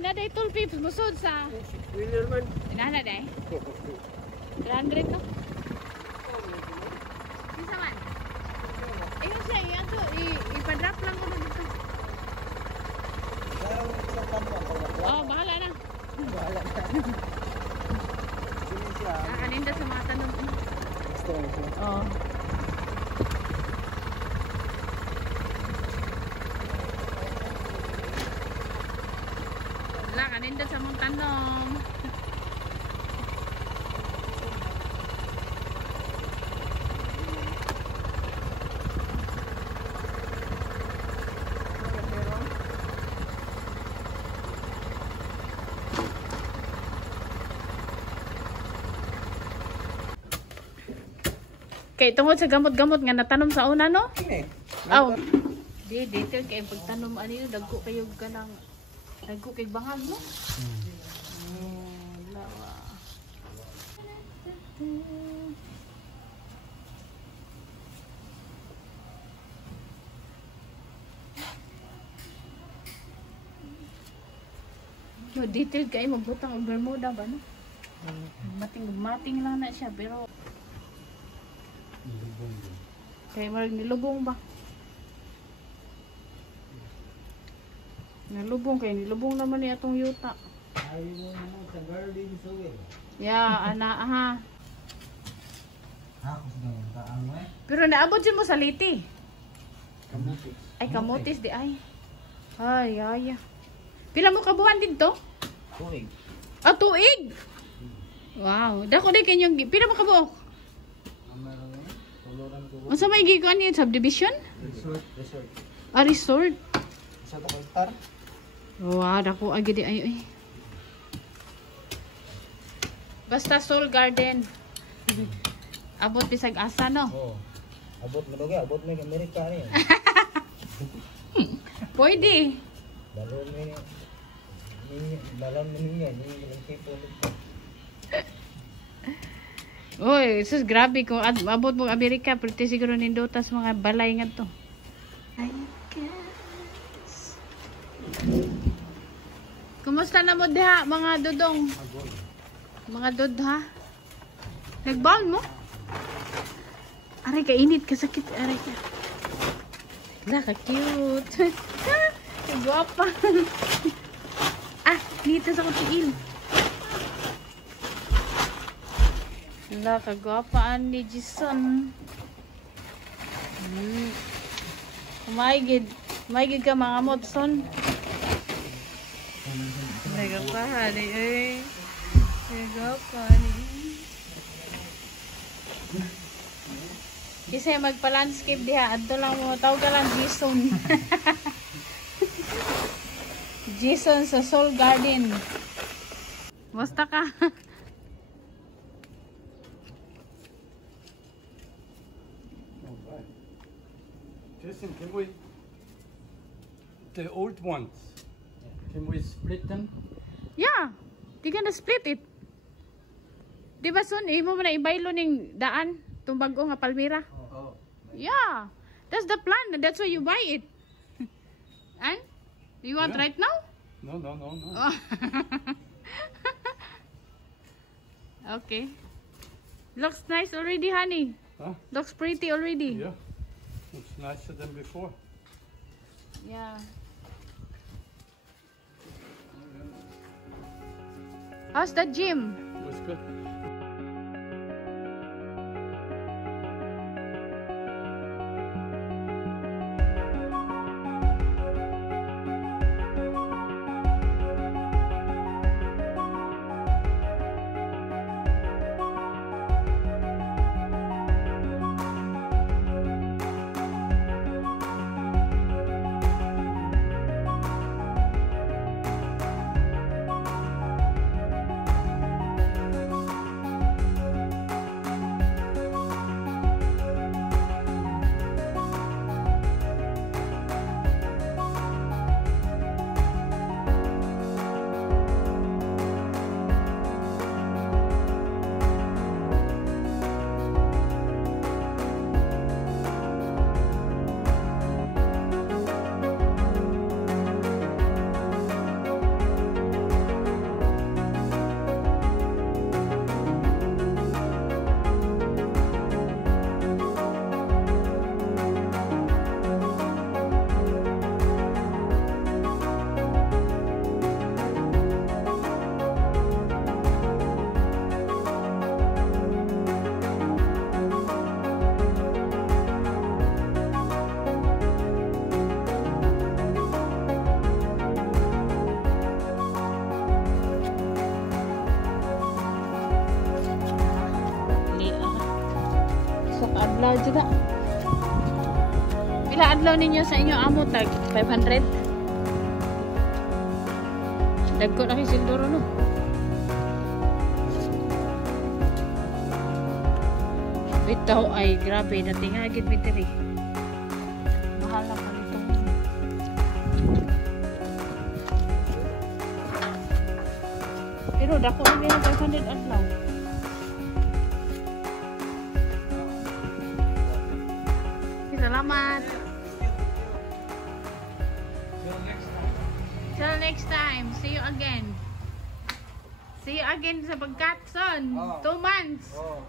na day tulpi musod sa. Winner man. Inana day. 300 no. Bisa man. Ayun siya, yan to. Ipa-drop lang ko na dito. Oh, bahala na. Bahala na. Sino siya? Aninda sa mga tanong. Gusto mo ito? Oo. Wala, kaninda sa mga tanong. Kay tungod sa gamot-gamot nga natanom sa una no? Aw. Di detail kay pagtanom ani dagko kayo kanang dagko kay bangag no? Lawa. Yo detail kay magbutang og bermuda ba no? Mating lang na siya pero kaya marag nilubong ba? Nilubong kaya nilubong naman niya itong yuta. Yeah, ana ha. Pero naabot siya mo sa liti. Kamutis. Ay kamutis di ay. Ay. Pila mo kabuhan dito? Tuig. Ah, tuig! Wow, dako di kanyang pila mo kabuok? Unsa may gikuan niya subdivision? Resort. Ah, resort. Sa hektar. Wow, dako agi di ay. Basta Soul Garden. Abot bisag asa no? Oo. Abot mo doge, abot mo Amerika ni. Pwede. Balon ni dalam niya ni tipo. Oy, sus grabe kung abot mo Amerika, pwede siguro nindotas mga balay nga to. I guess. Kumusta na mo diha mga dudong? Mga dudha? Nagbaon mo? Aray ka init, kasakit. Aray ka. Wala ka cute. Guwapa. Ah, dito sa kutiil. Wala ka guwapaan ni Jason. Maigid ka mga motson. Nagapahal eh. Nagapahal eh. Kasi magpa-landscape diha. Adto lang mo. Tawag ka lang Jason. Jason sa Soul Garden. Basta ka. Jason, can we, the old ones, can we split them? Yeah. Di ka na split it. Di ba son, imo mo na ibaylo ning daan, itong bago nga Palmyra. Oh. Yeah. That's the plan. That's why you buy it. And? You want right now? No. Oh. Okay. Looks nice already, honey. Huh? Looks pretty already. Yeah. Looks nicer than before. Yeah. How's the gym? It was good. adlaw juga. Pila adlaw ninyo sa inyo amo tag 500? Dagko na kay sildoro no. Bitaw ay grabe natingagid mi diri. Mahal lang pa nito. Pero dako na niya 500 adlaw. Salamat. Till next time. See you again. See you again sa pagkatson. 2 months. Oh.